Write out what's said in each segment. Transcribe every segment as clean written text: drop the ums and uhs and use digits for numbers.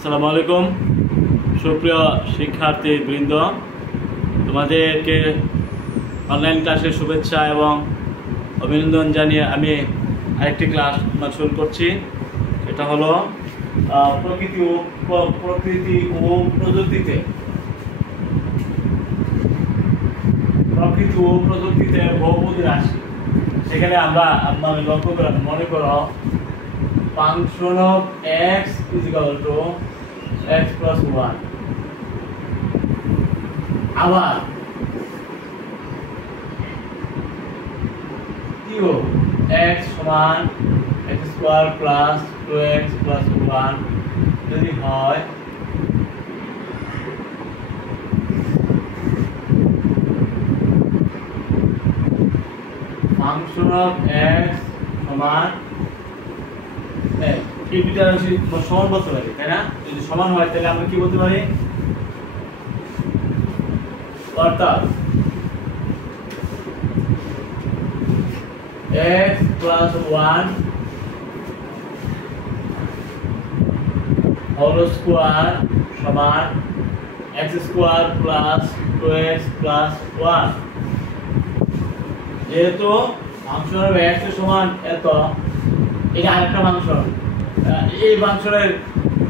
আসসালামু আলাইকুম সুপ্রিয় শিক্ষার্থী বৃন্দ, তোমাদেরকে অনলাইন ক্লাসের শুভেচ্ছা এবং অভিনন্দন জানিয়ে আমি আরেকটি ক্লাস শুরু করছি। এটা হলো প্রকৃতি ও প্রযুক্তিতে বহুপদী রাশি। সেখানে আমরা লক্ষ্য করে মনে করো function of x equal to x plus 1। আবার কিউ x সমান x square plus 2x plus 1 যদি হয় ফাংশন অফ x সমান এই দুইটা রাশি সমান বলতে পারি, তাই না? যদি সমান হয় তাহলে আমরা কি বলতে পারি? অর্থাৎ x প্লাস 1 হোল স্কয়ার সমান x square plus 2x plus 1। যেহেতু ফাংশন অফ x সমান এত, এটা আরেকটা ফাংশন। এই ফাংশনের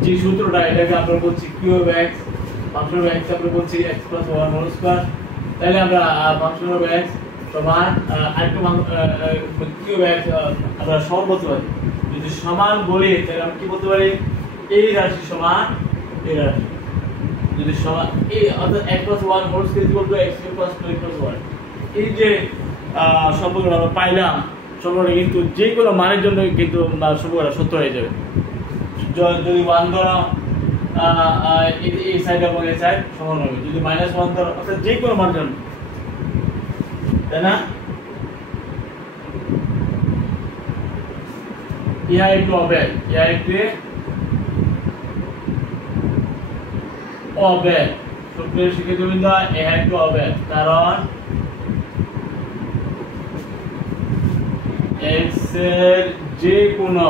যে সূত্রটা এটাকে আমরা বলছি Q of x। Function of x আমরা বলছি x প্লাস 1 হোল স্কয়ার। তাহলে আমরা ফাংশন অফ x সমান আরেকটা কিউ অফ x আমরা সমান বলতে পারি। যদি সমান বলি তাহলে আমরা কি বলতে পারি? এই রাশি সমান এই রাশি। যদি সমান এই অর্থাৎ x plus 1 whole square equal to x plus 2 plus 1, এই যে সম্পর্কটা আমরা পাইলাম, সম্পর্কটা কিন্তু যে কোনো মানের জন্য কিন্তু সম্পর্কটা সত্য হয়ে যাবে। যদি 1 ধরো এই সাইড এবং এই সাইড সমান হবে, যদি -1 ধরো, অর্থাৎ যে কোনো মানের জন্য, তাই না? ইহা একটু অবেদ, সুপ্রিয় শিক্ষার্থীবৃন্দ, ইহা একটু অবেদ, কারণ x এর যে কোনো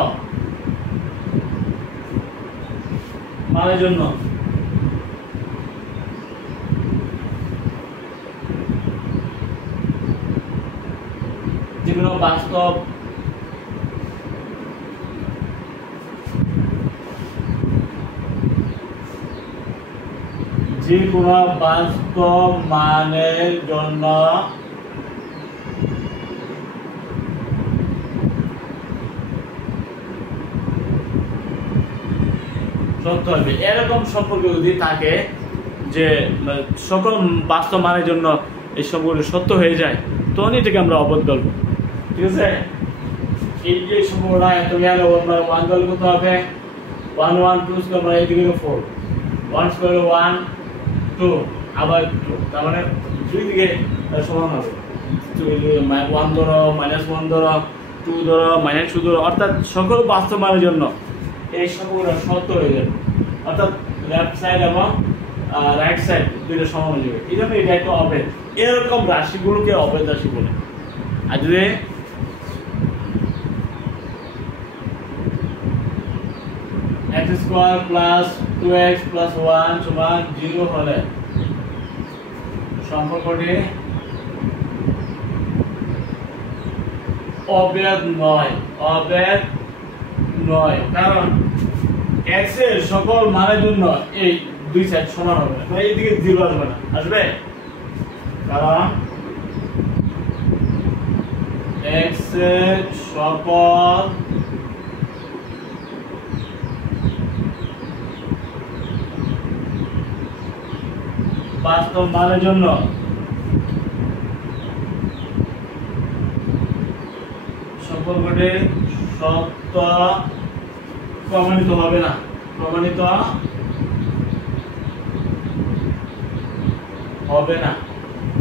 মানের জন্য যে কোনো বাস্তব মানের জন্য সত্য হবে। এরকম সম্পর্ক যদি থাকে যে সকল বাস্তব মানের জন্য এই সম্পর্ক সত্য হয়ে যায়, তখন এটাকে আমরা অবধ বলবো। ঠিক আছে? এই যে সম্পর্কটা এত গেল, আমরা 1 দল করতে হবে, 1 1 2 স্কয়ার মানে এদিকে 4, 1 স্কয়ার 1 2 আবার 2, তার মানে দুই দিকে সমান হবে। 1 ধরো, -1 ধরো, 2 ধরো, -2 ধরো, অর্থাৎ সকল বাস্তব মানের জন্য এই সম্পর্কটা সত্য হয়ে যাবে। অর্থাৎ লেফট সাইড এবং রাইট সাইড দুইটা সমান হয়ে যাবে। এই জন্য এটা একটা অভেদ। এরকম রাশিগুলোকে অভেদ রাশি বলে। আর যদি x square plus 2x plus 1 সমান 0 হলে সম্পর্কটি অভেদ নয়, কারণ x এর সকল মানের জন্য এই দুই সাইড সমান হবে না, এই দিকে 0 আসবে না, আসবে? কারণ x এর সকল বাস্তব মানের জন্য সম্পর্কটি সত্য প্রমাণিত হবে না,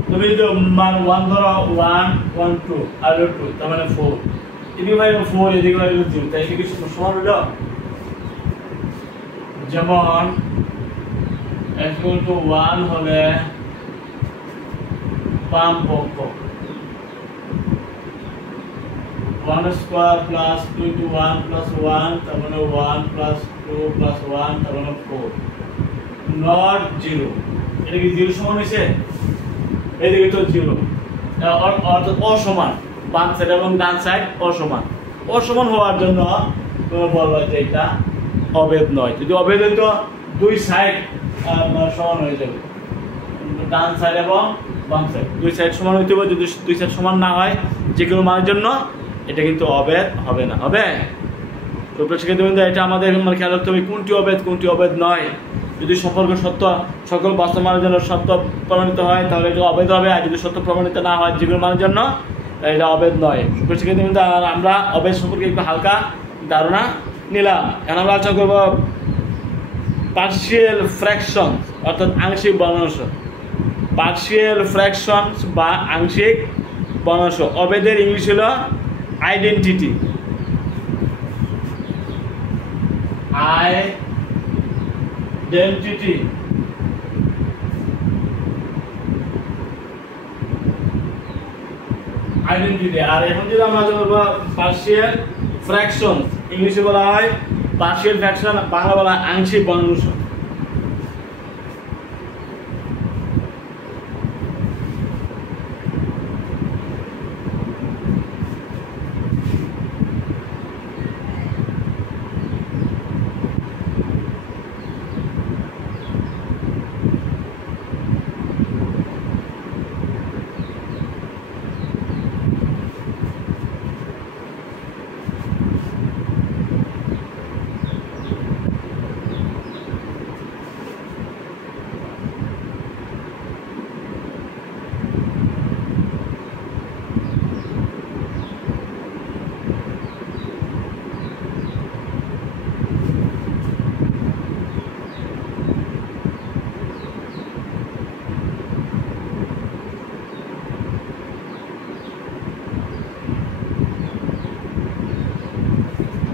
তুমি যদি মান 1 ধরো, 1 1 2 আর 2, তার মানে 4, এদিকে ভাই 4, এদিকে ভাই 0, তাই এদিকে সমান হলো। যেমন x equal to 1 হলে বাম পক্ষ 1 square plus 2 into 1 plus 1 তার মানে 1 plus 2 plus 1 তাহলে 4 নট 0 এটা কি 0 সমান হইছে এদিকে তো 0 অর্থাৎ অসমান বাম সাইড এবং ডান সাইড অসমান অসমান হওয়ার জন্য তোমরা বলবা যে এটা অভেদ নয় যদি অভেদ হইতো দুই সাইড সমান হয়ে যাবে ডান সাইড এবং বাম সাইড দুই সাইড সমান হইতে হবে যদি দুই সাইড সমান না হয় যে কোনো মানের জন্য এটা কিন্তু অভেদ হবে না হবে তো শিক্ষার্থীবৃন্দ এটা আমাদের খেয়াল রাখতে হবে কোনটি অভেদ নয় যদি সম্পর্ক সত্য সকল বাস্তব মানের জন্য সত্য প্রমাণিত হয় তাহলে এটা অভেদ হবে আর যদি সত্য প্রমাণিত না হয় যে কোনো মানের জন্য এটা অভেদ নয় শিক্ষার্থীবৃন্দ আমরা অভেদ সম্পর্কে একটু হালকা ধারণা নিলাম এখন আমরা আলোচনা করবো পার্শিয়াল ফ্র্যাকশন অর্থাৎ আংশিক ভগ্নাংশ পার্শিয়াল ফ্র্যাকশনস বা আংশিক ভগ্নাংশ অভেদের ইংলিশ হলো আইডেন্টিটি আইডেন্টিটি আর এখন যদি আমরা বলবো পার্শিয়াল ফ্র্যাকশন ইংলিশে বলা হয় পার্শিয়াল ফ্র্যাকশন বাংলা বলা আংশিক ভগ্নাংশ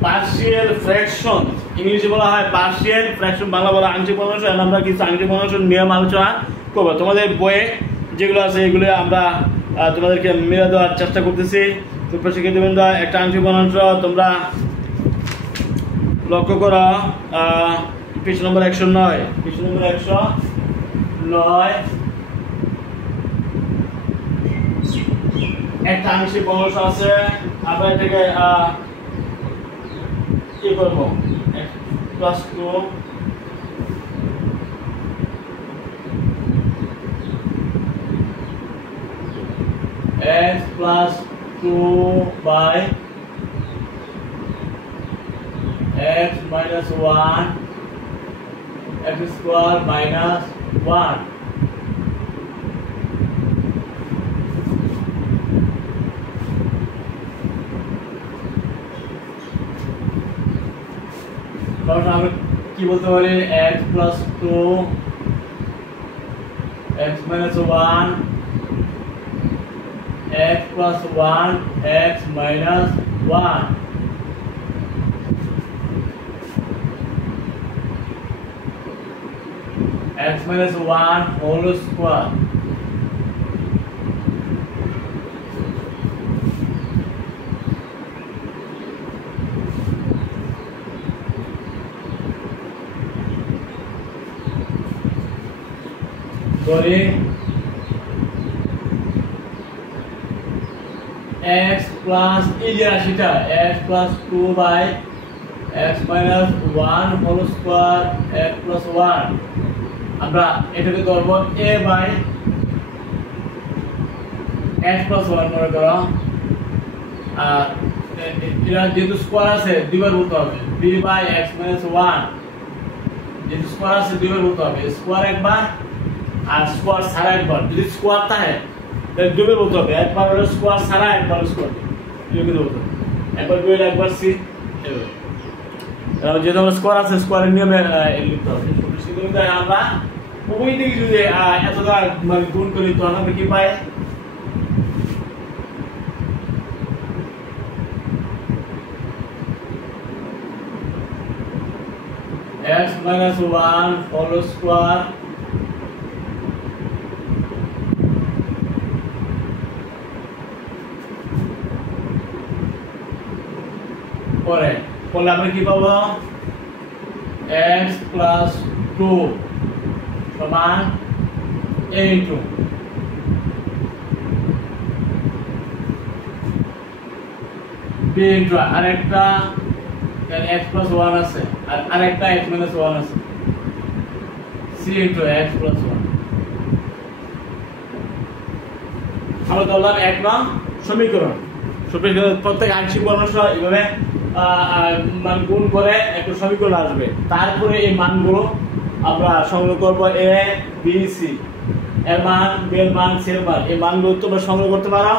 পার্শিয়াল ফ্র্যাকশন ইংলিশে বলা হয় পার্শিয়াল ফ্র্যাকশন বাংলা বলা আংশিক ভগ্নাংশ এখন আমরা কিছু আংশিক ভগ্নাংশ নিয়ম আলোচনা করবো তোমাদের বইয়ে যেগুলো আছে এগুলো আমরা তোমাদেরকে মিলে দেওয়ার চেষ্টা করতেছি তো শিক্ষার্থীবৃন্দ একটা আংশিক ভগ্নাংশ তোমরা লক্ষ্য করো পৃষ্ঠা নম্বর 109 পৃষ্ঠা নম্বর 109 একটা আংশিক ভগ্নাংশ আছে আমরা এটাকে কি করব x plus 2 x plus 2 by x minus 1 x square minus 1 কারণ আমরা কি বলতে পারি x plus 2 x minus 1 x plus 1 x minus 1 x minus 1 whole square sorry x plus এই যে রাশিটা x plus 2 by x minus 1 whole square x plus 1 আমরা এটাকে ধরব a by x plus 1 মনে করো আর এটা যেহেতু স্কয়ার আছে দুইবার বলতে হবে b by x minus 1 যেহেতু স্কয়ার আছে দুইবার বলতে হবে স্কয়ার একবার আর স্কয়ার ছাড়া একবার যদি স্কয়ার থাকে তাহলে দুইবার বলতে হবে একবার হলো স্কয়ার ছাড়া একবার স্কয়ার দুইবার বলতে হবে একবার বি হলো একবার সি এবার যেহেতু আমরা স্কয়ার আছে স্কয়ারের নিয়মে লিখতে হবে সেটা আমরা উভয় দিকে যদি এতটা মানে গুণ করি তখন আমরা কি পাই x minus 1 whole square পরে আমরা কি পাবো x প্লাস 2 সমান a ইনটু b ইনটু আরেকটা x প্লাস 1 আছে আর আরেকটা x মাইনাস 1 আছে c ইনটু x প্লাস 1 আমরা ধরলাম এক নং সমীকরণ প্রত্যেক আংশিক ভগ্নাংশ এইভাবে মান গুণ করে একটা সমীকরণ আসবে তারপরে এই মানগুলো আমরা সংগ্রহ করব a b c এর মান b এর মান c এর মান এই মানগুলো তোমরা সংগ্রহ করতে পারো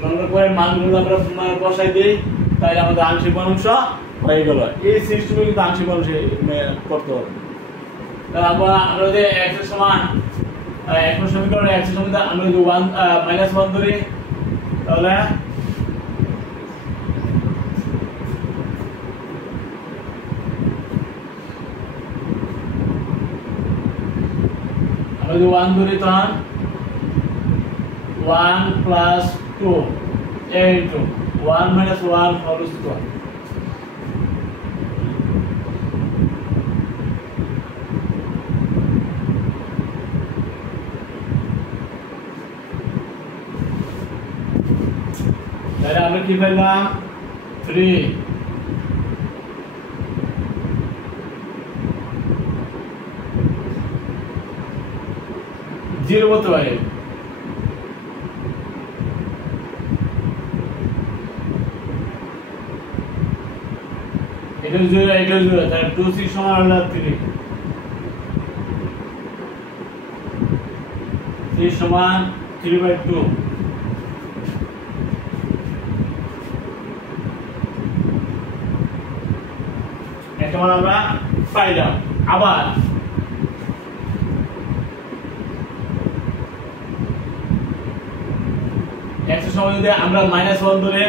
সংগ্রহ করে মানগুলো আমরা বসাই দিই তাই আমাদের আংশিক ভগ্নাংশ হয়ে গেল এই সিস্টেমে কিন্তু আংশিক ভগ্নাংশ করতে হবে তাহলে আমরা যে x এর সমান এখন সমীকরণে x এর সমান আমরা যদি 1 মাইনাস 1 ধরি তাহলে আমরা যদি 1 ধরি তখন 1 plus 2 a into 1 minus 1 whole square তাহলে আমরা কি পেলাম 3 0 বলতে পারি এটা 0 তাহলে 2 6 সমান হলো 3 3 সমান 3/2 এটা আমরা পাইলাম আবার x এর সমান যদি আমরা -1 ধরে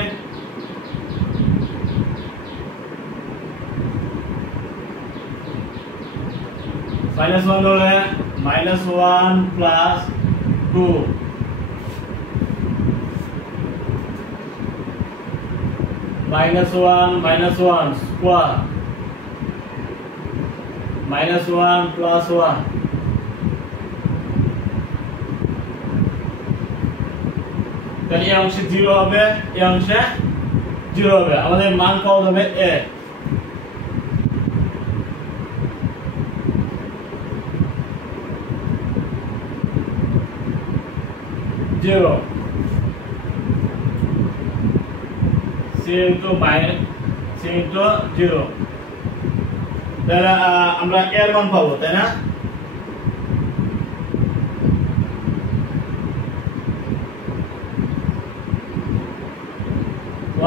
-1 হলে -1 প্লাস 2 -1 স্কয়ার -1 প্লাস 1 তাহলে এই অংশে 0 হবে এই অংশে 0 হবে আমাদের মান পাওয়া যাবে a 0 c into minus c into 0 তাহলে আমরা এর মান পাবো তাই না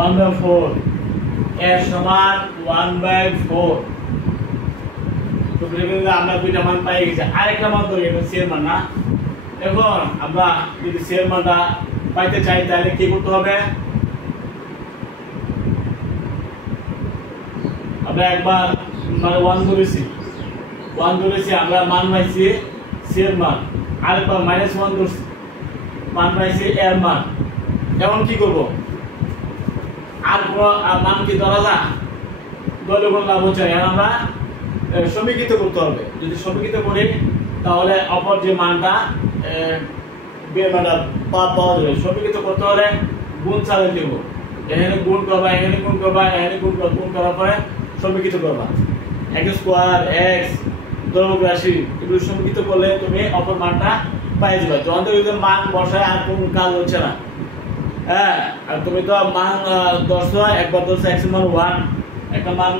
one by 4 এর সমান 1/4 তো বলে আমরা দুইটা মান পাই গেছি আরেকটা মান ধরে এটা c এর মান না এখন আমরা যদি c এর মানটা পাইতে চাই তাহলে কি করতে হবে আমরা একবার মানে 1 ধরেছি আমরা মান পাইছি c এর মান আরেকবার -1 ধরছি মান পাইছি এর মান এখন কি করব আর কোন মান কি ধরা যায় দলে কোন লাভ হচ্ছে এখন আমরা সমীকৃত করতে হবে যদি সমীকৃত করি তাহলে অপর যে মানটা বিয়ের মানটা পাওয়া যাবে সমীকৃত করতে হলে গুণ চালিয়ে দেব এখানে গুণ করবা এখানে গুণ করবা এখানে গুণ করার পরে সমীকৃত করবা x স্কয়ার x ধ্রুবক রাশি এগুলো সমীকৃত করলে তুমি অপর মানটা পাই যাবে যখন যদি মান বসায় আর কোনো কাজ হচ্ছে না হ্যাঁ আর তুমি তো মান 10 একবার 10 x এর মান 1 একটা মান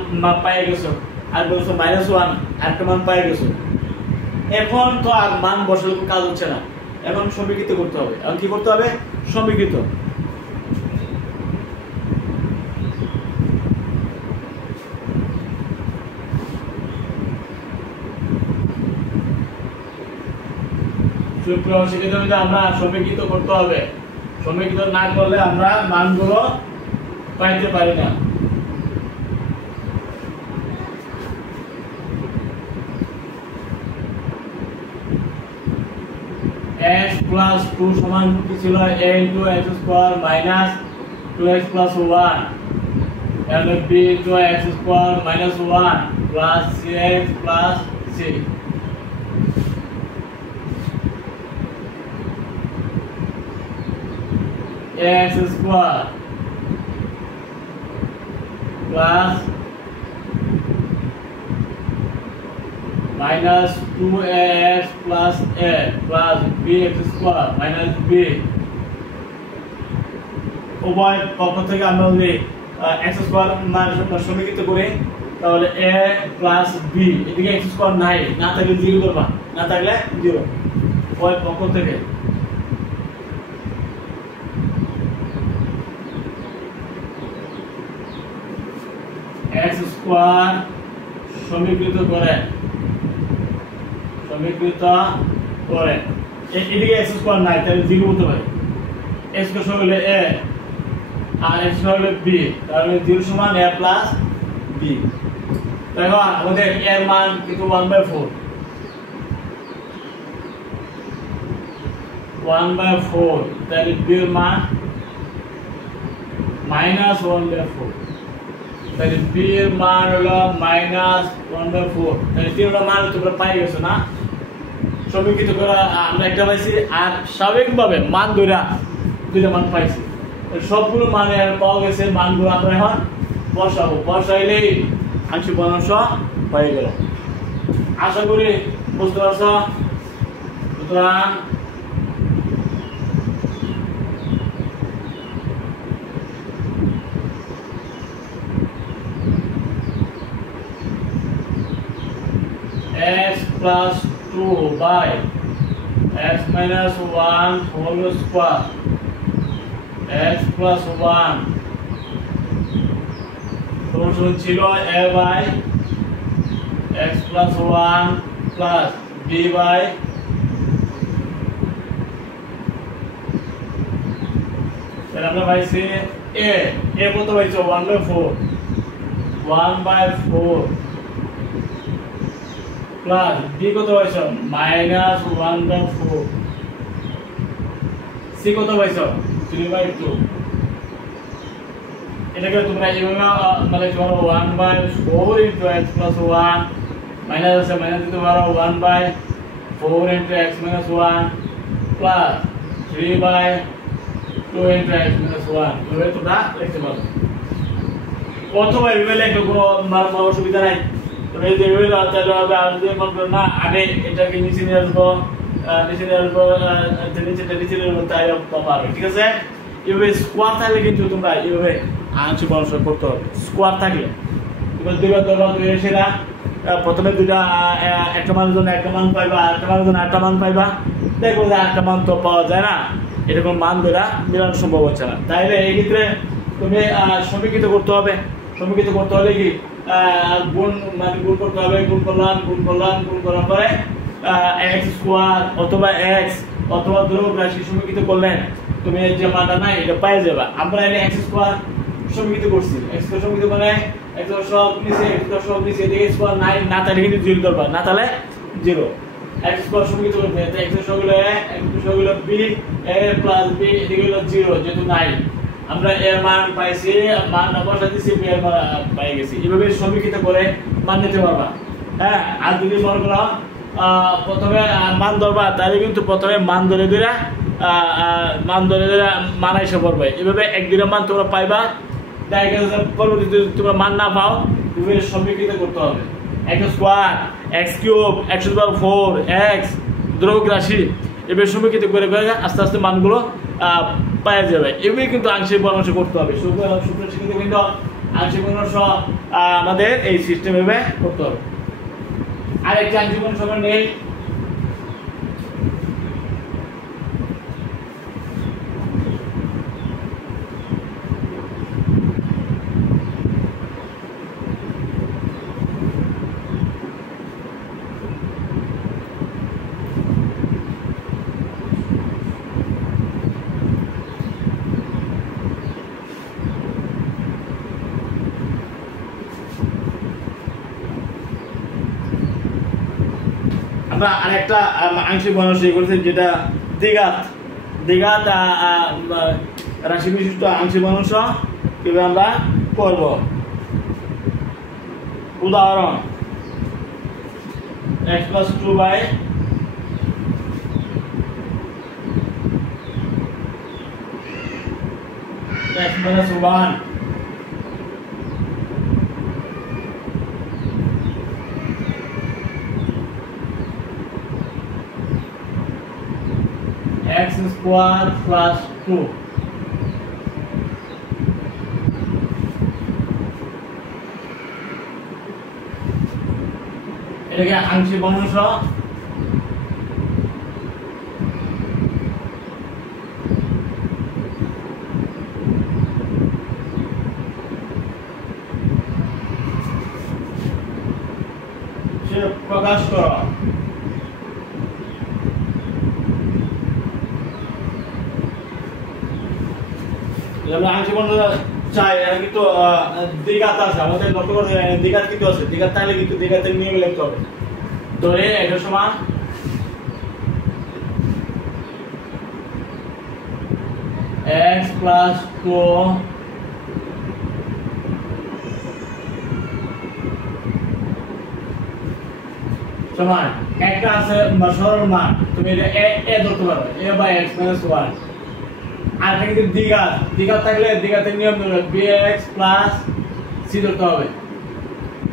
পাই গেছো আর বলছো -1 একটা মান পাই গেছো এখন তো আর মান বসালে কোনো কাজ হচ্ছে না এখন সমীকৃত করতে হবে এখন কি করতে হবে সমীকৃত আমরা সমীকৃত করতে হবে সমীকৃত না করলে আমরা মানগুলো পাইতে পারি না x plus 2 সমান কি ছিল a into x square minus 2x plus 1 and b into x square minus 1 plus c x plus c x square plus minus 2ax plus a plus bx square minus b উভয় পক্ষ থেকে আমরা যদি x square মান সমীকৃত করি তাহলে a plus b এদিকে x square নাই না থাকলে 0 করবা না থাকলে 0 উভয় পক্ষ থেকে x স্কয়ার সমীকৃত করে এদিকে x স্কয়ার নাই তাহলে 0 হতে পারে x স্কয়ার হলে a আর x স্কয়ার হলে b তাহলে 0 সমান a প্লাস b দেখো আমাদের a এর মান কিন্তু 1/4 তাহলে b এর মান -1/4 তাহলে b এর মান হলো -1/4 তাহলে তিনটা মান তোমরা পাই গেছো না সমীকৃত করা আমরা একটা পাইছি আর স্বাভাবিকভাবে মান ধরা দুইটা মান পাইছি সবগুলো মানে পাওয়া গেছে মানগুলো আমরা এখন বসাইলেই আংশিক ভগ্নাংশ হয়ে গেল আশা করি বুঝতে পারছো সুতরাং x plus 2 by x minus 1 whole square x plus 1 সমান ছিল a by x plus 1 plus b by তাহলে আমরা পাইছি a কত পাইছো 1/4 প্লাস b কত পাইছো -1/4 c কত পাইছো 3/2 এটাকে তোমরা এইভাবে মানে ধরো 1/4 into x plus 1 মাইনাস আছে মাইনাস দিতে পারো 1/4 into x minus 1 plus 3/2 into x minus 1 এভাবে তোমরা লিখতে পারো অথবা এইভাবে লিখলে কোনো অসুবিধা নাই তুমি যে এইভাবে তাহলে হবে আর যদি মনে করো না আগে এটাকে নিচে নিয়ে আসবো নিচে তাই পারবে ঠিক আছে এভাবে স্কোয়ার থাকলে কিন্তু তোমরা এইভাবে আংশিক ভগ্নাংশ করতে হবে স্কোয়ার থাকলে এবার দুইবার ধরো দুই সেটা প্রথমে দুইটা একটা মানের জন্য একটা মান পাইবা আরেকটা মানের জন্য একটা মান পাইবা দেখবো যে একটা মান তো পাওয়া যায় না এরকম মান ধরা মেলানো সম্ভব হচ্ছে না তাইলে এই ক্ষেত্রে তুমি সমীকৃত করতে হবে কি গুণ মানে গুণ করতে হবে গুণ করার পরে x স্কয়ার অথবা x অথবা ধ্রুবক রাশি সমীকৃত করলে তুমি যে মানটা নাই এটা পেয়ে যাবে আমরা এখানে x স্কয়ার সমীকৃত করছি x স্কয়ার সমীকৃত মানে x সব নিচে এদিকে স্কয়ার নাই না তাহলে কিন্তু 0 ধরবা না তাহলে 0 x স্কয়ার সমীকৃত করতে x সব হলো a x সব হলো b a প্লাস b এদিকে হলো 0 যেহেতু নাই আমরা এর মান পাইছি মান বসা দিছি b এর মান পাই গেছি এইভাবে সমীকৃত করে মান নিতে পারবা হ্যাঁ আর যদি মনে করো প্রথমে মান ধরবা তাহলে কিন্তু প্রথমে মান ধরে মান এসে পড়বে এভাবে এক দুইটা মান তোমরা পাইবা দেখা গেছে পরবর্তীতে তোমরা মান না পাও তুমি সমীকৃত করতে হবে x square x cube x to the power 4 x ধ্রুবক রাশি এভাবে সমীকৃত করে আস্তে আস্তে মানগুলো পাওয়া যাবে এভাবে কিন্তু আংশিক ভগ্নাংশ করতে হবে সূত্র শিখতে কিন্তু আংশিক ভগ্নাংশ আমাদের এই সিস্টেম এভাবে করতে হবে আরেকটা আংশিক ভগ্নাংশ আমরা নেই আমরা আরেকটা আংশিক ভগ্নাংশ করেছি যেটা দ্বিঘাত রাশি বিশিষ্ট আংশিক ভগ্নাংশ কিভাবে আমরা করব উদাহরণ x plus 2 by x minus 1 x square plus 2 এটাকে আংশিক ভগ্নাংশ প্রকাশ করো আমরা আংশিক ভগ্নাংশ চাই এর কিন্তু দ্বিঘাত আছে আমাদের লক্ষ্য করতে দ্বিঘাত কিন্তু আছে দ্বিঘাত তাহলে কিন্তু দ্বিঘাতের নিয়ম লিখতে হবে ধরে এটা সমান x plus 2 সমান একটা আছে সরল মান তুমি এটা a ধরতে পারো a by x minus 1 আর এটা কিন্তু দ্বিঘাত থাকলে দ্বিঘাতের নিয়ম ধরো bx plus c ধরতে হবে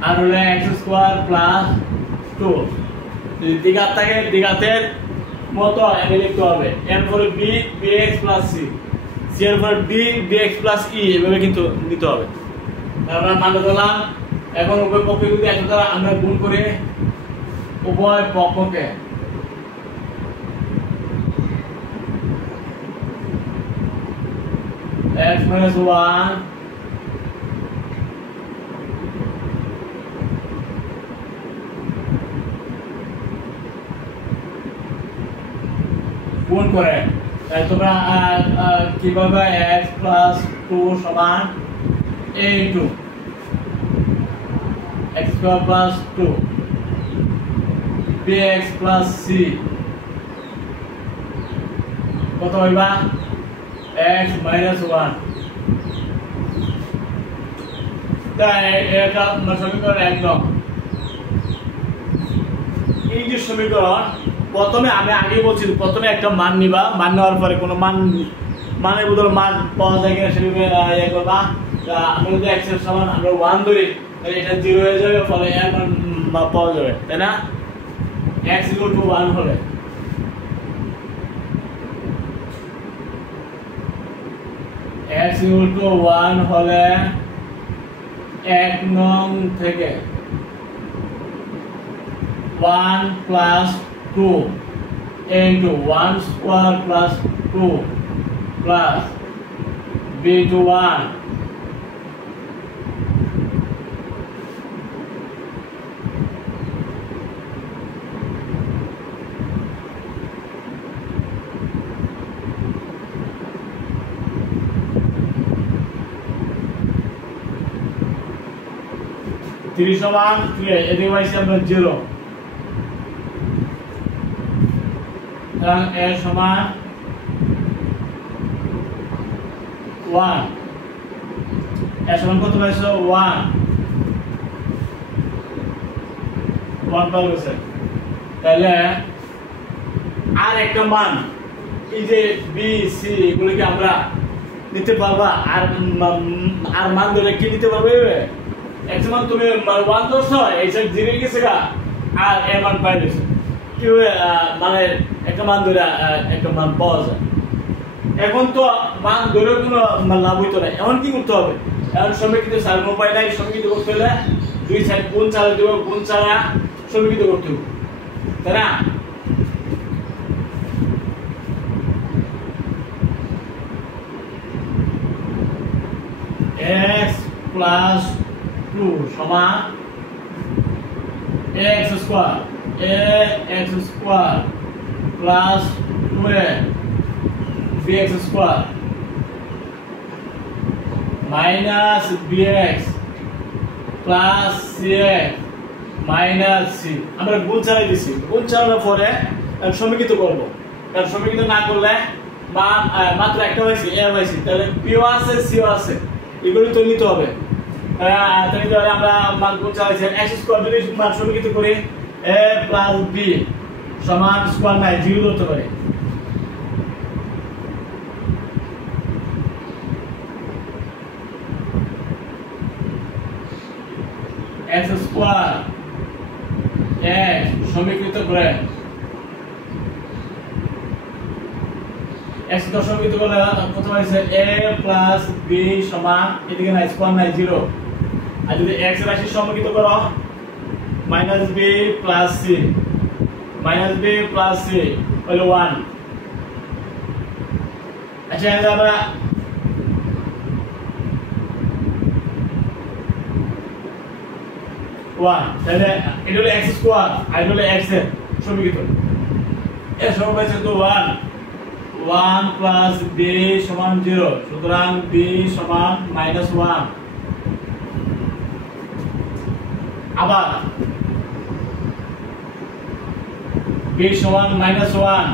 আর হলো x square plus 2 যদি দ্বিঘাত থাকে দ্বিঘাতের মতো এনে লিখতে হবে এর পরে b bx plus c c এর পরে d bx plus e এভাবে কিন্তু নিতে হবে আমরা মান দিলাম এখন উভয় পক্ষে যদি একসাথে দ্বারা আমরা গুণ করে উভয় পক্ষকে x minus 1 গুণ করে তোমরা কিভাবে x plus 2 সমান a2 x square plus 2 bx plus c কত হইবা x minus 1 তাই এটা সমীকরণ 1 নং এই যে সমীকরণ প্রথমে আমি আগে বলছি প্রথমে একটা মান নিবা মান নেওয়ার পরে কোনো মানের বদলে মান পাওয়া যায় কিনা সেটা ইয়ে করবা আমরা যদি x এর সমান আমরা 1 ধরি তাহলে এটা 0 হয়ে যাবে ফলে এর মান পাওয়া যাবে তাই না x equal to 1 হলে x equal to 1 হলে 1 নং থেকে 1 plus 2 into 1 square plus 2 plus b to 1 3 সমান 3 এদিকে পাইছি আমরা 0 সুতরাং a সমান 1 a সমান কত পাইছো 1 পাইছো তাহলে আর একটা মান এই যে b c এগুলোকে আমরা নিতে পারবা আর মান ধরে কি নিতে পারবে x মান তুমি 1 ধরছো এই সাইড 0 গেছে গা আর a মান পাইছো কি মানে একটা মান ধরে একটা মান পাওয়া যায় এখন তো মান ধরে কোনো লাভ হইতো না এখন কি করতে হবে এখন সমীকৃত সাধারণ উপায় নাই সমীকৃত করতে হলে দুই সাইড গুণ ছাড়া দেব গুণ ছাড়া সমীকৃত করতে হবে তাই না x plus 2 সমান x square x square plus 2 bx square minus bx plus cx minus c আমরা গুণ ছাড়াই দিছি গুণ ছাড়ানোর পরে সমীকৃত করব কারণ সমীকৃত না করলে মান মাত্র একটা হইছে a হইছে তাহলে p ও আছে c ও আছে এগুলো তো নিতে হবে তাহলে আমরা মান গুণ ছাড়াইছি x স্কয়ার যদি মান সমীকৃত করি এ প্লাস বি সমান স্কয়ার নাই 0 ধরতে পারি। x স্কয়ার x সমীকৃত করে x তো সমীকৃত করলে কত হইছে a প্লাস b সমান এদিকে নাই স্কয়ার নাই 0 আর যদি x রাশি সমীকৃত করো মাইনাস b প্লাস c হলো 1। আচ্ছা আমরা 1 তাহলে এটা হলো x স্কয়ার আর এটা হলো x এর সমীকৃত এর সমীকরণ হচ্ছে 1 প্লাস b সমান 0 সুতরাং b সমান -1 আবার b সমান -1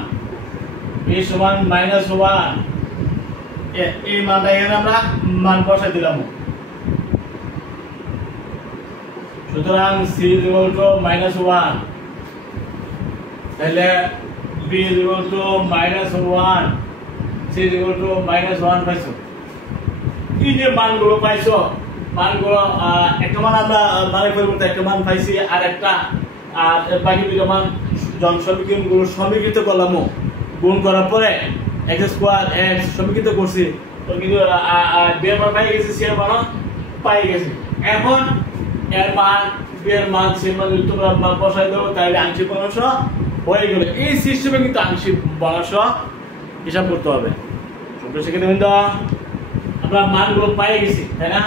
এই মানটা এখানে আমরা মান বসাই দিলাম সুতরাং c = -1 তাহলে b = -1 c = -1 পাইছো। এই যে মানগুলো পাইছো মানগুলো একটা মান আমরা মানের পরিবর্তে একটা মান পাইছি আর একটা আর বাকি দুটো মান জন সমীকরণগুলো সমীকৃত করলাম গুণ করার পরে x স্কয়ার x সমীকৃত করছি তো কিন্তু b এর মান পাই গেছি c এর মান পাই গেছি। এখন এর মান b এর মান c এর মান যদি তোমরা বসাই দাও তাহলে আংশিক ভগ্নাংশ হয়ে গেল। এই সিস্টেমে কিন্তু আংশিক ভগ্নাংশ হিসাব করতে হবে। সুপ্রিয় শিক্ষার্থীবৃন্দ আমরা মানগুলো পাই গেছি তাই না?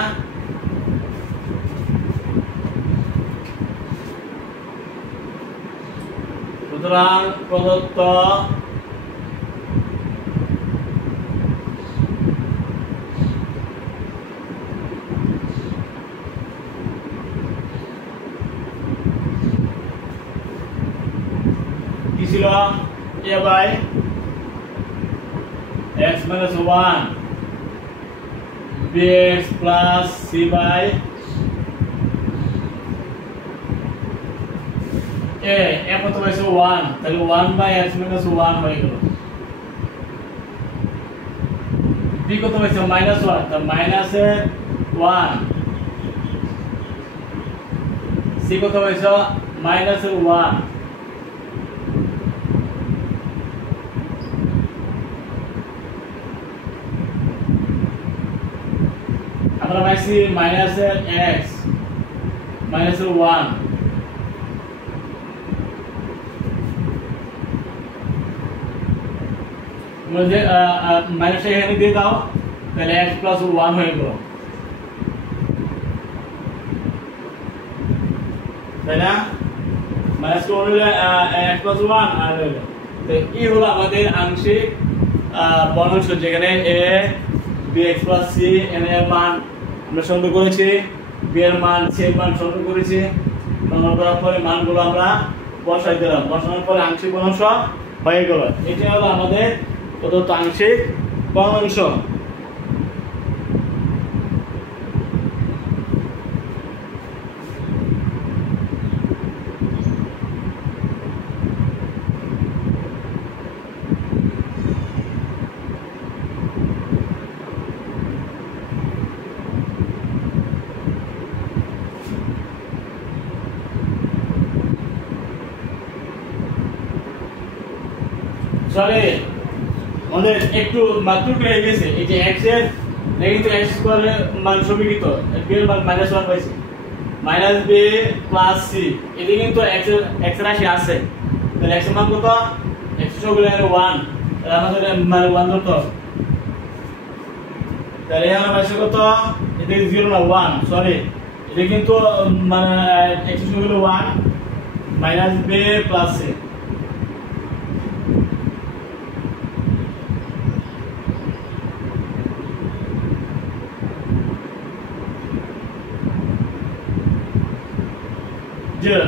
সুতরাং প্রদত্ত কি ছিল a by x minus 1 bx plus c by a কত পাইছে 1 তাহলে 1 বাই x minus 1 হয়ে গেল। b কত পাইছে -1 তাহলে মাইনাস 1 c কত পাইছে -1 আমরা পাইছি -x -1 मुझे माइनस এখানে দিয়ে দাও তাহলে x + 1 হয়ে গেল তাই না? মাইনাস হলে x + 1 আর হলো তো এই হলো আমাদের আংশিক ভগ্নাংশ যেখানে a bx + c এর মান আমরা সংগ্রহ করেছি b এর মান c এর মান সংগ্রহ করেছি সংগ্রহ করার পরে মানগুলো আমরা বসাই দিলাম বসানোর পরে আংশিক ভগ্নাংশ হয়ে গেল। এটা হলো আমাদের প্রদত্ত আংশিক ভগ্নাংশ। সরি আমাদের একটু মাত্র হয়ে গেছে এই যে x এর নেগেটিভ x স্কয়ারের মান সমীকৃত b এর মান -1 পাইছি -b + c এদিকে কিন্তু x রাশি আছে তাহলে x এর মান কত x সবগুলো 1 তাহলে আমাদের মানে 1 ধরতে হবে তাহলে এখানে পাইছি কত এদিকে 0 না 1 সরি এটা কিন্তু মানে x সবগুলো 1 -b + c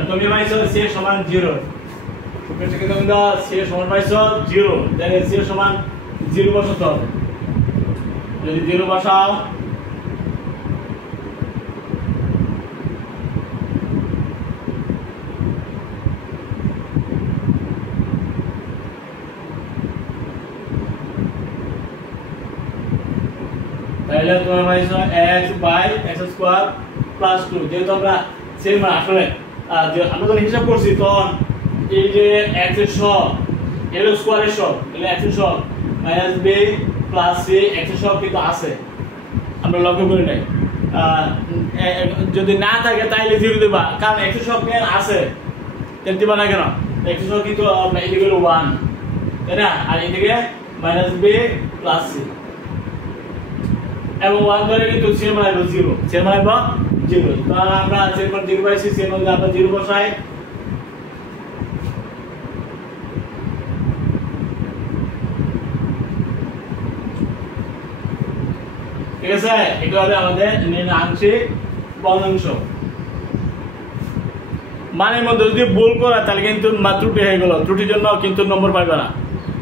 তুমি পাইছো c সমান 0 সুপ্রিয় শিক্ষার্থীবৃন্দ c সমান পাইছো 0 তাহলে c সমান 0 বসাতে হবে যদি 0 বসাও তাহলে তোমার পাইছো x by x square plus 2 যেহেতু আমরা সেম আসলে যে আমরা যখন হিসাব করছি তখন এই যে x এর সব এর স্কয়ারের সব তাহলে x এর সব minus b plus c x এর সব কিন্তু আছে আমরা লক্ষ্য করি নাই যদি না থাকে তাহলে 0 দিবা কারণ x এর সব কেন আছে তেল দিবা না কেন x এর সব কিন্তু এদিকে 1 তাই না আর এদিকে মাইনাস b প্লাস c এবং 1 ধরে কিন্তু c মানে 0 c মানে 0 তাহলে আমরা c মানে 0 পাইছি c মানে আমরা 0 বসাই ঠিক আছে এটা হবে আমাদের আংশিক ভগ্নাংশ মানের মধ্যে যদি ভুল করা তাহলে কিন্তু ত্রুটি হয়ে গেল ত্রুটির জন্য কিন্তু নম্বর পাইবে না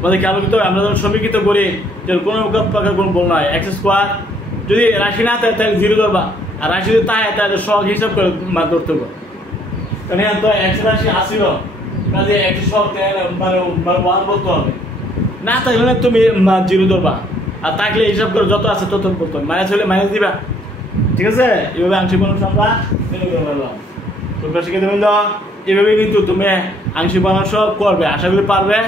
আমাদের খেয়াল করতে হবে আমরা যখন সমীকৃত করি যে কোনো প্রকার কোনো ভুল নয় x স্কয়ার যদি রাশি না থাকে তাহলে 0 ধরবা আর রাশি যদি থাকে তাহলে সহগ হিসাব করে মান ধরতে হবে কারণ এখানে তো x রাশি আসিল কাজে x সহগ মানে 1 বলতে হবে না তাহলে তুমি 0 ধরবা আর থাকলে হিসাব করে যত আছে তত বলতে হবে মাইনাস হলে মাইনাস দিবা ঠিক আছে এইভাবে আংশিক ভগ্নাংশ আমরা বের করে ফেললাম তোমরা শিখে দেবেন তো এইভাবে কিন্তু তুমি আংশিক ভগ্নাংশ করবে আশা করি পারবে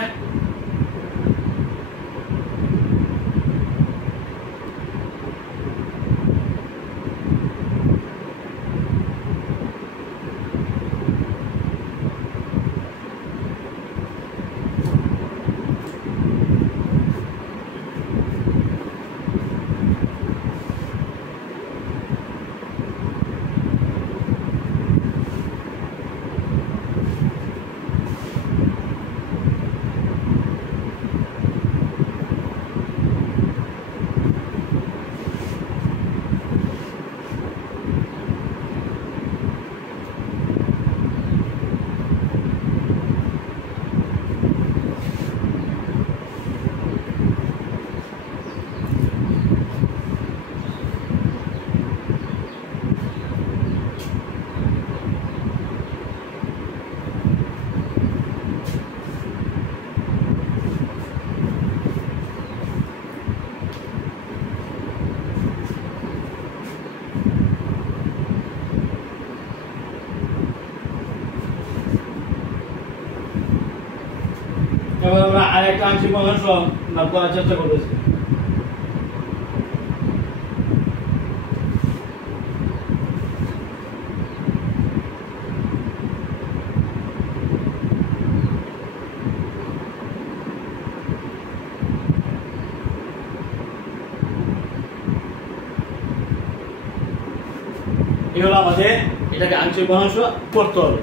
এবার আমরা আরেকটা আংশিক ভগ্নাংশ বের করার চেষ্টা করতেছি এই হলো আমাদের এটাকে আংশিক ভগ্নাংশ করতে হবে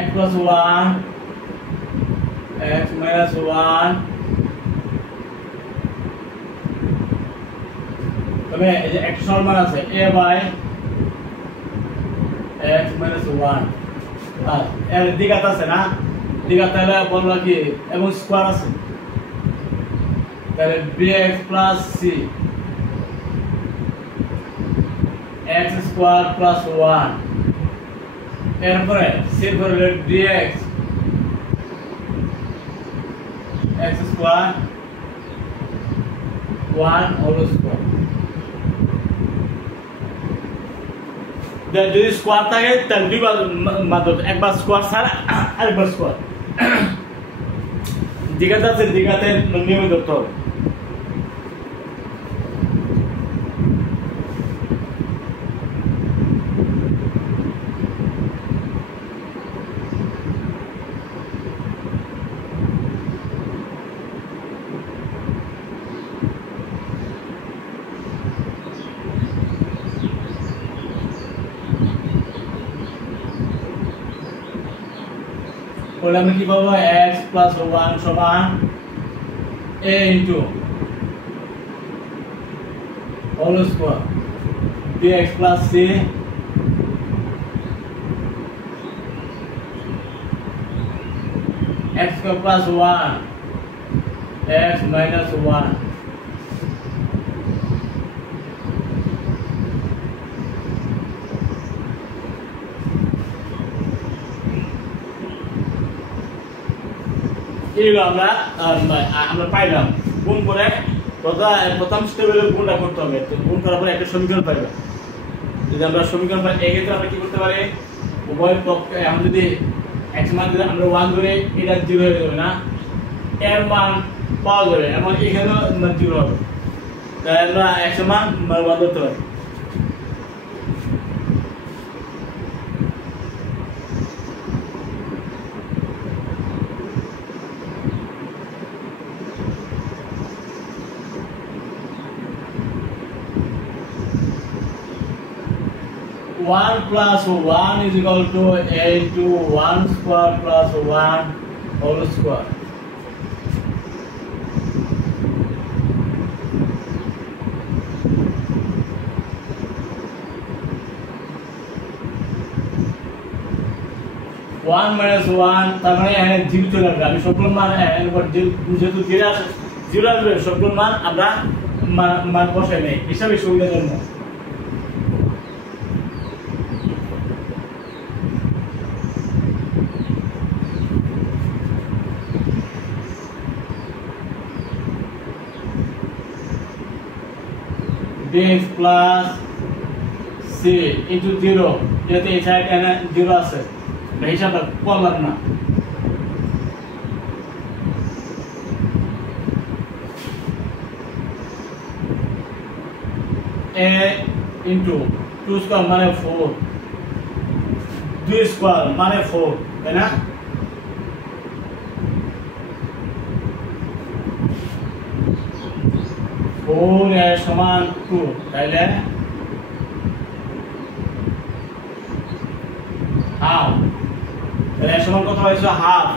x plus 1 x minus 1 তবে এই যে x সমান আছে a by x minus 1 plus এর দ্বিঘাত আছে না দ্বিঘাত তাহলে বললো কি এবং স্কয়ার আছে তাহলে bx plus c x square plus 1 এরপরে c করলে dx x square 1 whole square যদি স্কয়ার থাকে তাহলে দুইবার মাত্র একবার স্কয়ার ছাড়া আরেকবার স্কয়ার দ্বিঘাত আছে দ্বিঘাতে নিয়মিত ধরতে হবে তাহলে আমরা কি পাবো x plus 1 সমান a into whole square bx plus c x square plus 1 x minus 1 এইগুলো আমরা আমরা পাইলাম। গুণ করে প্রথম স্টেপে গুণটা করতে হবে। তো গুণ করার পরে একটা সমীকরণ পাইবে। যদি আমরা সমীকরণ পাই, এক্ষেত্রে আমরা কি করতে পারি, উভয় পক্ষে আমরা যদি x মান দিলে আমরা 1 ধরে এটা 0 হয়ে যাবে না, এর মান পাওয়া যাবে এবং এখানেও 0 হবে। তাই আমরা x মান 1 ধরতে পারি। One plus one is equal to a to 1 square plus 1 whole square. One minus one, তার মানে এখানে জিরো চলে আসবে। আমি সবগুলো মান যেহেতু জিরো আসে, জিরো আসবে, সবগুলো মান আমরা মান বসাই নেই হিসাবে সুবিধার জন্য। bx plus c into 0, যেহেতু এই সাইড এখানে 0 আছে, হিসাবটা করলাম না। a into 2 square মানে 4, 2 square মানে 4, তাই না? সমান 2, তাইলে হাফ। তাহলে সমান কত হয়েছে? হাফ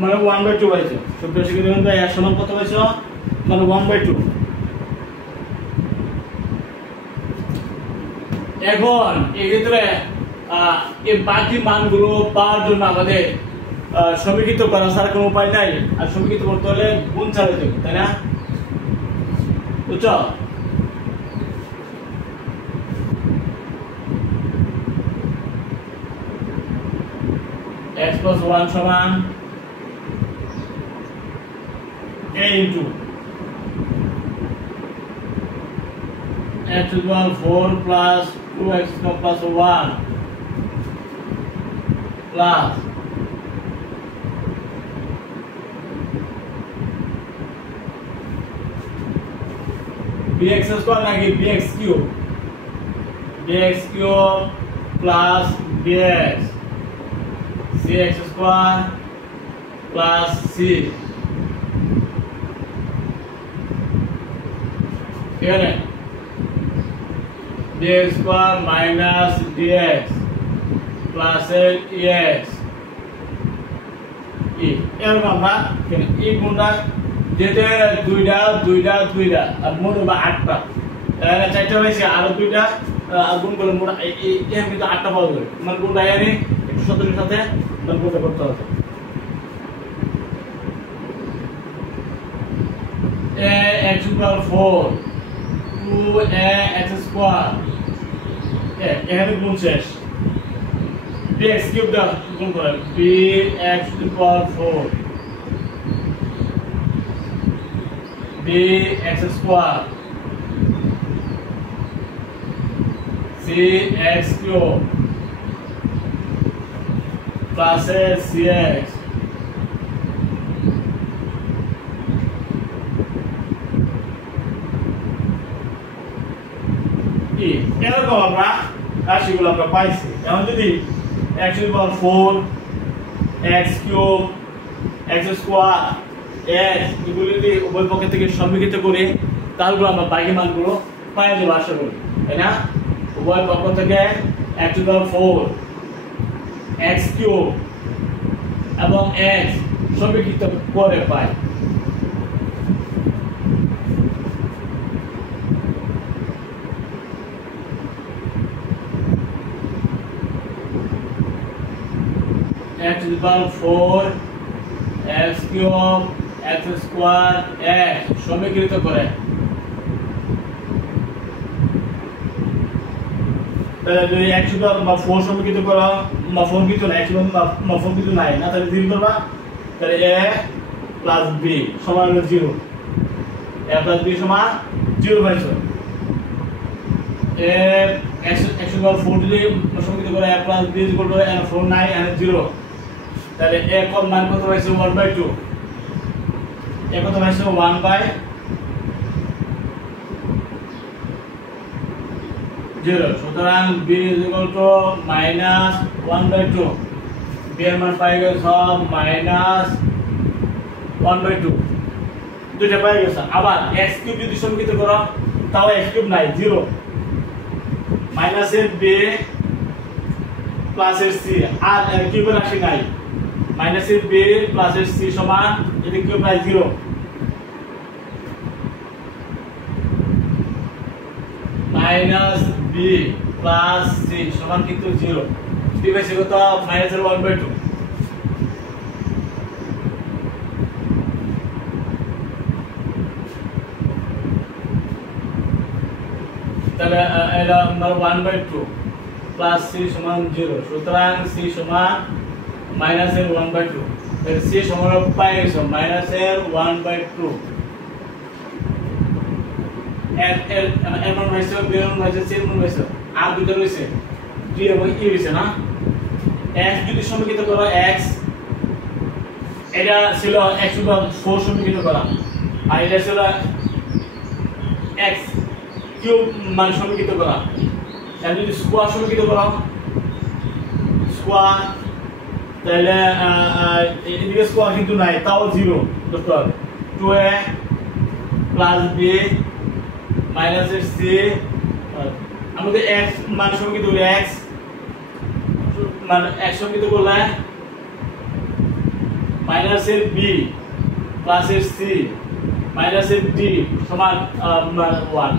মানে 1/2 হয়েছে। সুপ্রিয় শিক্ষার্থীবৃন্দ, এর সমান কত হয়েছে? মানে 1/2। এখন এই ক্ষেত্রে এই বাকি মানগুলো পাওয়ার জন্য আমাদের সমীকৃত করা ছাড়া কোনো উপায় নাই। আর সমীকৃত করতে হলে গুণ ছাড়া দেবে, তাই না? বুঝছো? x plus 1 সমান a into x equal 4 plus 2x plus 1 plus bx square নাকি bx cube, bx cube plus bx cx square plus c, এখানে dx square minus dx plus ex এরকম আমরা এই গুণটা যেতে দুইটা আর মোট হবে 8টা, তাহলে 4টা হয়েছে আরো 2টা গুণ করলে মোট এই কিন্তু 8টা পাওয়া যাবে। মানে গুণটা এনে একটু সতর্কের সাথে গুণটা করতে হবে। x equal 4 2ax square, এখানে গুণ শেষ। bx কিউব দা গুণ করেন, bx equal 4 bx square cx cube plus cx এরকম আমরা রাশিগুলো আমরা পাইছি। এখন যদি x equal 4 x cube x square x এগুলো যদি উভয় পক্ষ থেকে সমীকৃত করে তাহলে আমরা বাকি মানগুলো পাই যাবো আশা করি, তাই না? উভয় পক্ষ থেকে x equal 4 x কিউব এবং x সমীকৃত করে পাই। x equal 4 x cube x square x সমীকৃত করে তাহলে যদি 1/4 সমীকৃত করো মফহুম কিছু না 1/4 কিছু নাই না তাহলে 0 করবা তাহলে a প্লাস b সমান হলো 0 a প্লাস b সমান 0 পাইছো a 1/4 যদি সমীকৃত করো a plus b equal to a 4 নাই and 0 তাহলে a কত মান কত পাইছো 1/2 a কত পাইছো 1/0 সুতরাং b ইকুয়াল টু -1/2 b এর মান পাই গেছো -1/2 দুইটা পাই গেছো আবার x কিউব যদি সমীকৃত করো তাও x কিউব নাই 0 মাইনাসের b প্লাসের c আর কিউবের রাশি নাই মাইনাসের b প্লাসের c সমান যদি কিউব নাই 0 মাইনাস b প্লাস c সমান কিন্তু 0 b বেশি কত মাইনাসের 1/2 তাহলে এটা আমরা 1/2 প্লাস c সমান 0 সুতরাং c সমান মাইনাসের 1/2 এর c সমান পাই গেছো মাইনাসের 1/2 এর মান হইছে b এর মান হইছে c এর মান হইছে আর দুটো রইছে d এবং e হইছে না x যদি সমীকৃত করো x এটা ছিল x/4 সমীকৃত করা আর এটা ছিল x কিউব মান সমীকৃত করা আর যদি স্কয়ার সমীকৃত করা স্কয়ার তাহলে এদিকে স্কয়ার কিন্তু নাই তাও 0 ধরতে হবে 2a প্লাস b মাইনাসের c আমাদের x মান সমীকৃত হলে x মানে x সমীকৃত করলে মাইনাসের b প্লাসের c মাইনাসের d সমান 1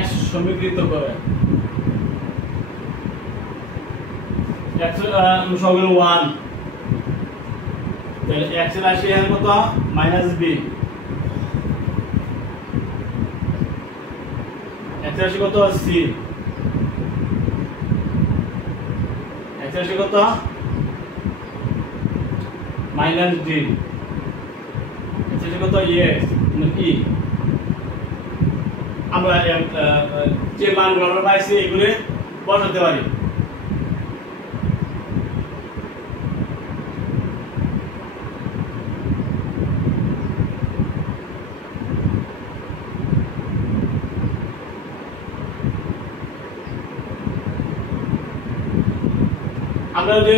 x সমীকৃত করে x সবগুলো 1 তাহলে x এর রাশি এর কত -b x এর রাশি কত c x এর রাশি কত -d x এর রাশি কত e আমরা যে মানগুলো আমরা পাইছি এগুলো বসাতে পারি আমরা যে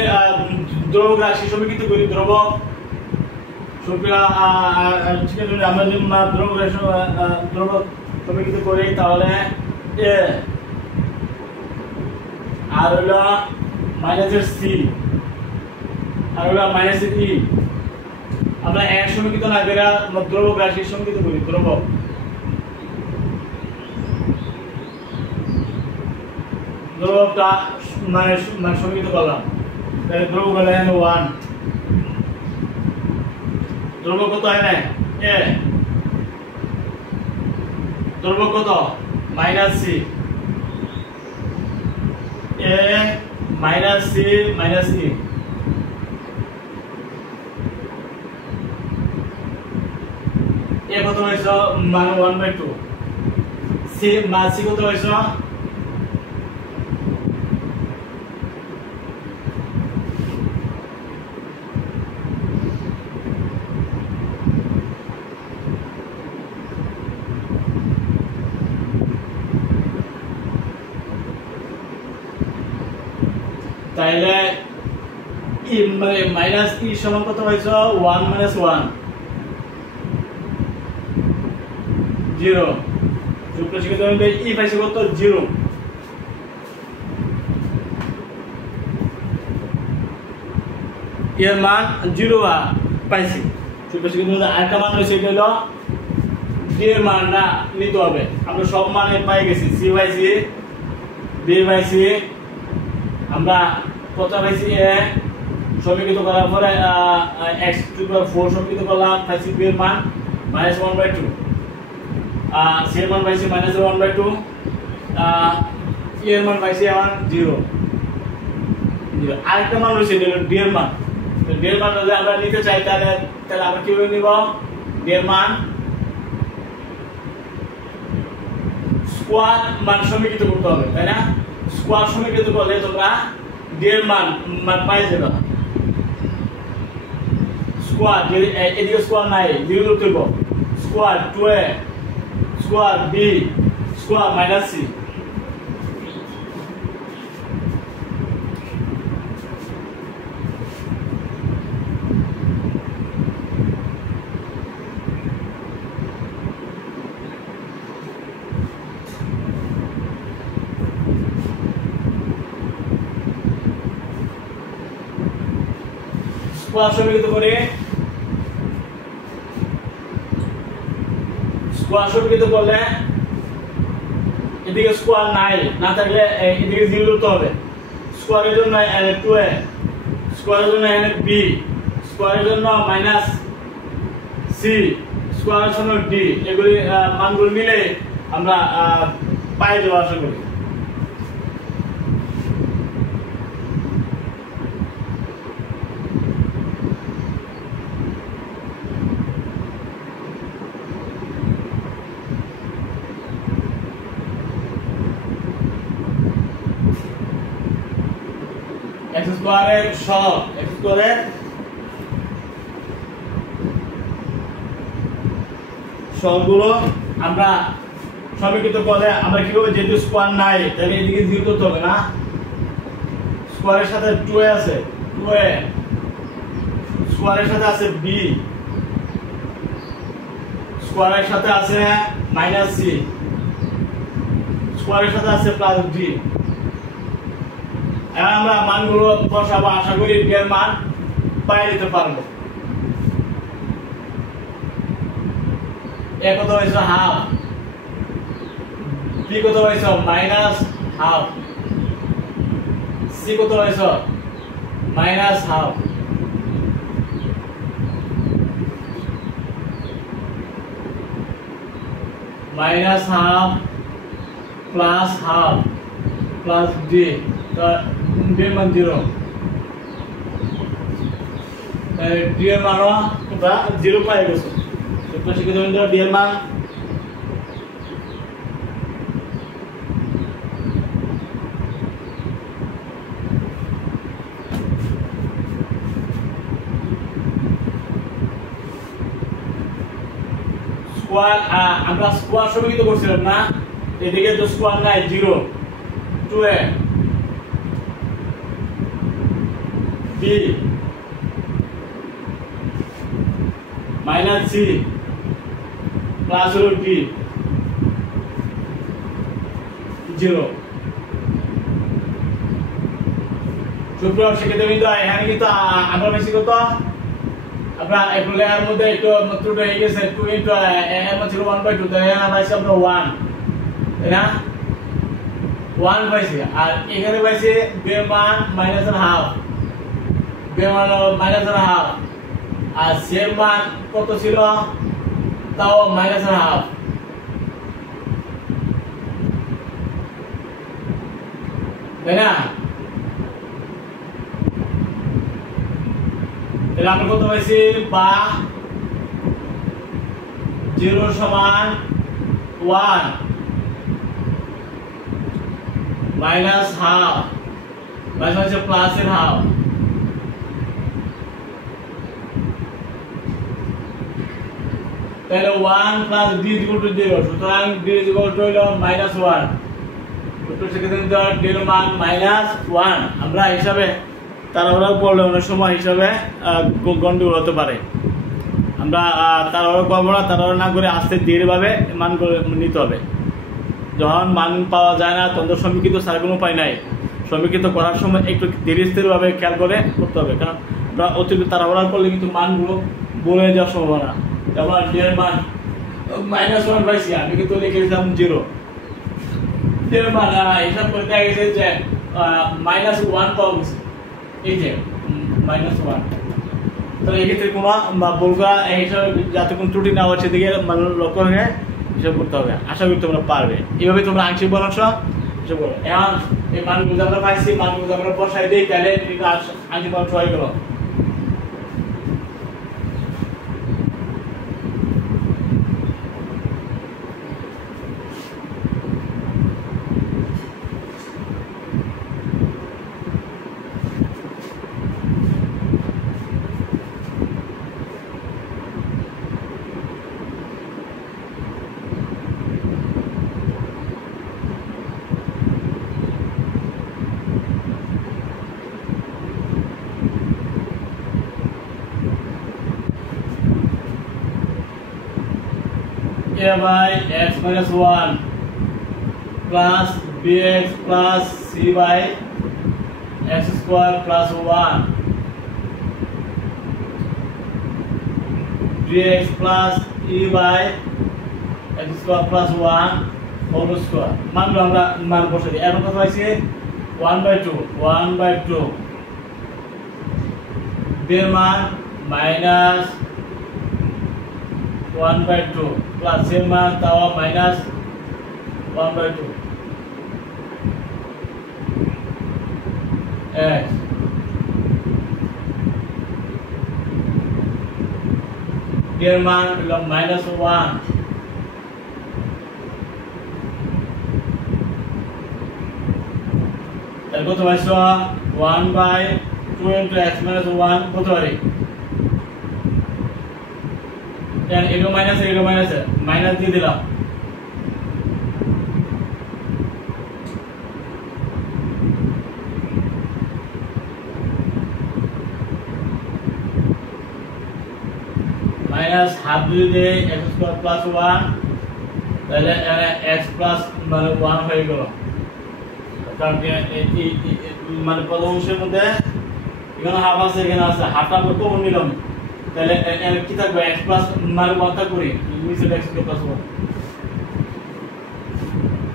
দ্রবক রাশি সমীকৃত করি দ্রবক আমরা যে দ্রবক রাশি দ্রবক সমীকৃত করি তাহলে a আর হলো মাইনাসের c আর হলো মাইনাসের e আমরা এক সমীকৃত না করে দ্রবক রাশি সমীকৃত করি দ্রবক দ্রবকটা মানে সমীকৃত করলাম তাহলে দ্রবক হলো 1 দ্রবক কত হয় না a দ্রবক কত -c a -c -e a কত হইছে মান 1/2 c মান c কত হইছে তাহলে e মাইনাস e সমান কত হইছে 1 - 1 0 যুক্ত শিখে তাহলে e পাইছে কত 0 0 এর মান 0 পাইছি। আরেকটা মান রয়েছে, এটা হলো ডি এর মানটা নিতে হবে। আমরা সব মানে পাই গেছি, c by c, b by c, আমরা প্রথমে পাইছি এ, সমীকৃত করার পরে x টু দি পাওয়ার 4 সমীকৃত করলাম, পাইছি বি এর মান -1/2, সি এর মান পাইছি -1/2, এর মান পাইছি আমার 0। আরেকটা মান রয়েছে ডি এর মান। তো ডি এর মান যদি আমরা নিতে চাই তাহলে আমরা কিভাবে নিব? ডি এর মান স্কয়ার মান সমীকৃত করতে হবে, তাই না? স্কয়ার সমীকৃত করলে তোমরা ডি এর মান পাই যাবে। স্কয়ার যদি এদিকে স্কয়ার নাই 0 তুলব, square 2a square b square minus c। Square সমীকৃত করে, স্কয়ার সমীকৃত করলে এদিকে স্কয়ার নাই, না থাকলে এদিকে 0 ধরতে হবে। স্কয়ারের জন্য 2a, স্কয়ারের জন্য b, স্কয়ারের জন্য -c, স্কয়ারের জন্য d, এগুলি মানগুলো মিলে আমরা পাই যাবো আশা করি। x স্কয়ারের সহগ, x স্কয়ারের সহগগুলো আমরা সমীকৃত করলে আমরা কি করব? যেহেতু স্কয়ার নাই তাহলে এদিকে 0 করতে হবে না। স্কয়ারের সাথে 2a আছে, 2a, স্কয়ারের সাথে আছে b, স্কয়ারের সাথে আছে -c, স্কয়ারের সাথে আছে +d। এখন আমরা মানগুলো বসাবো, আশা করি ডি এর মান পাই দিতে পারবো। এ কত হয়েছে? হাফ। বি কত হয়েছে? -হাফ। সি কত হয়েছে? -Half. -Half plus half plus D, D এর মান 0। ডি এর মান তোমরা 0 পাই গেছো। তোমরা শিখে যাবেন ডি এর মান স্কয়ার, আমরা স্কয়ার সমীকৃত করছিলাম না, এদিকে তো স্কয়ার নাই, 0, 2a b -c প্লাস হলো d 0। সুপ্রিয় শিক্ষার্থী বৃন্দ, এখানে কিন্তু আমরা বেশি কত আমরা একটু লেয়ার মধ্যে একটু ত্রুটি হয়ে গেছে। 2 ইনটু এর মান ছিল 1/2, তাই না? পাইছি আমরা 1, তাই না? 1 পাইছি। আর এখানে পাইছি b এর মান -1/2, b এর মান -1/2, আর c এর মান কত ছিল? তাও -1/2। তাই না? তাহলে আমরা কত পাইছি? বা 0 সমান 1 -হাফ, মানে হচ্ছে প্লাসের হাফ। তাহলে 1 প্লাস d ইকুয়াল টু 0, সুতরাং d ইকুয়াল টু হলো -1। উত্তর সেক্ষেত্রে d এর মান -1। আমরা হিসাবে তাড়াহুড়া করলে অনেক সময় হিসাবে গন্ডগোল হতে পারে। আমরা তাড়াহুড়া করবো না, তাড়াহুড়া না করে আস্তে ধীরেভাবে মান করে নিতে হবে। যখন মান পাওয়া যায় না তখন সমীকৃত ছাড়া কোনো উপায় নাই। সমীকৃত করার সময় একটু ধীরে স্থিরভাবে খেয়াল করে করতে হবে, কারণ আমরা অতিরিক্ত তাড়াহুড়া করলে কিন্তু মানগুলো বলে যাওয়ার সম্ভাবনা। যেমন ডি এর মান -1 পাইছি, আমি কিন্তু লিখেছিলাম 0। ডি এর মান হিসাব করে দেখা গেছে যে -1 পাওয়া গেছে, এই যে -1। তাহলে এক্ষেত্রে কোনো বলগা হিসাবে যাতে কোনো ত্রুটি না হয় সেদিকে লক্ষ্য রেখে হিসাব করতে হবে। আশা করি তোমরা পারবে। এইভাবে তোমরা আংশিক ভগ্নাংশ হিসাব করো। এখন এই মানগুলো আমরা পাইছি, মানগুলো আমরা বসাই দিই, তাহলে আংশিক ভগ্নাংশ হয়ে গেল। a by x minus 1 plus bx plus c by x square plus 1 dx plus e by x square plus 1 whole square। মানগুলো আমরা মান বসে দিই। এখন কত পাইছি 1/2 b এর মান minus 1/2 plus এর মান তাও minus 1/2 x এর মান হলো -1 তাহলে কত পাইছো 1/2 into x minus 1 কত হয়? then এলো মাইনাস মাইনাস দিয়ে দিলাম। মাইনাস হাফ দিয়ে দিয়ে x স্কয়ার প্লাস 1 তাহলে x প্লাস মানে 1 হয়ে গেল। কারণ মানে প্রথম অংশের মধ্যে এখানে হাফ আছে, এখানে আছে, হাফটা আমরা কমন নিলাম, তাহলে কি থাকবে x প্লাস মানে 1 থাকবে, নিচে x প্লাস 1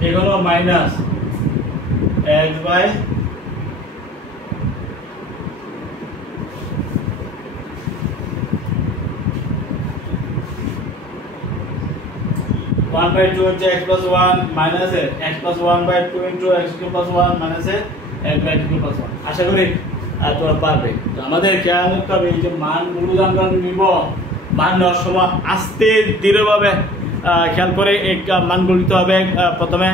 এগুলো মাইনাস x বাই 1/2 হচ্ছে x plus 1 minus x plus 1/2 into x plus 1 minus x/2 plus 1। আশা করি তোমরা পারবে। তো আমাদের খেয়াল রাখতে হবে এই যে মানগুলো আমরা নিব, মান নেওয়ার সময় আস্তে ধীরেভাবে খেয়াল করে এক মানগুলো নিতে হবে। প্রথমে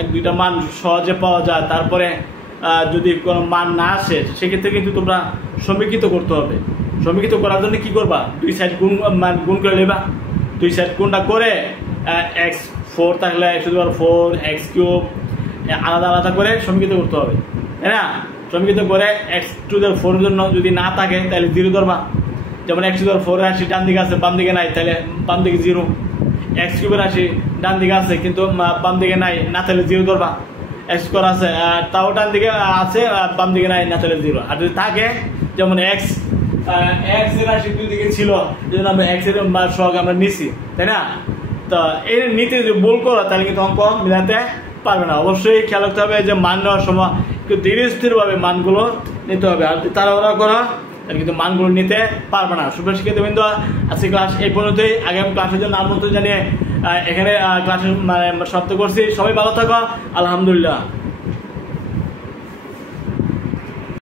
এক দুইটা মান সহজে পাওয়া যায়, তারপরে যদি কোনো মান না আসে সেক্ষেত্রে কিন্তু তোমরা সমীকৃত করতে হবে। সমীকৃত করার জন্য কি করবা, দুই সাইড গুণ করে নেবা। দুই সাইড গুণটা করে x4 থাকলে x4 x³ আলাদা আলাদা করে সমীকৃত করতে হবে, তাই না? সমীকৃত করে x⁴ এর জন্য যদি না থাকে তাহলে 0 ধরবা। যেমন x⁴ রাশি ডান দিকে আছে, বাম দিকে নাই, তাহলে বাম দিকে 0। x³ রাশি ডান দিকে আছে কিন্তু বাম দিকে নাই, না তাহলে 0 ধরবা। x² আছে তাও ডান দিকে আছে, বাম দিকে নাই, না তাহলে 0। আর যদি থাকে যেমন x এর রাশি দুই দিকে ছিল, যেজন্য আমরা x এর মান সহগ আমরা নিছি, তাই না? তো এই নিতে যদি ভুল করো তাহলে কিন্তু অঙ্ক মিলাতে পারবে না। অবশ্যই খেয়াল রাখতে হবে যে মান নেওয়ার সময় একটু ধীরে স্থিরভাবে মানগুলো নিতে হবে। আর তাড়াহুড়া করা তাহলে কিন্তু মানগুলো নিতে পারবে না। সুপ্রিয় শিক্ষার্থীবৃন্দ, আজকে ক্লাস এই পর্যন্তই। আগামী ক্লাসের জন্য আমন্ত্রণ জানিয়ে এখানে ক্লাসের মানে সমাপ্ত করছি। সবাই ভালো থাকো, আলহামদুলিল্লাহ।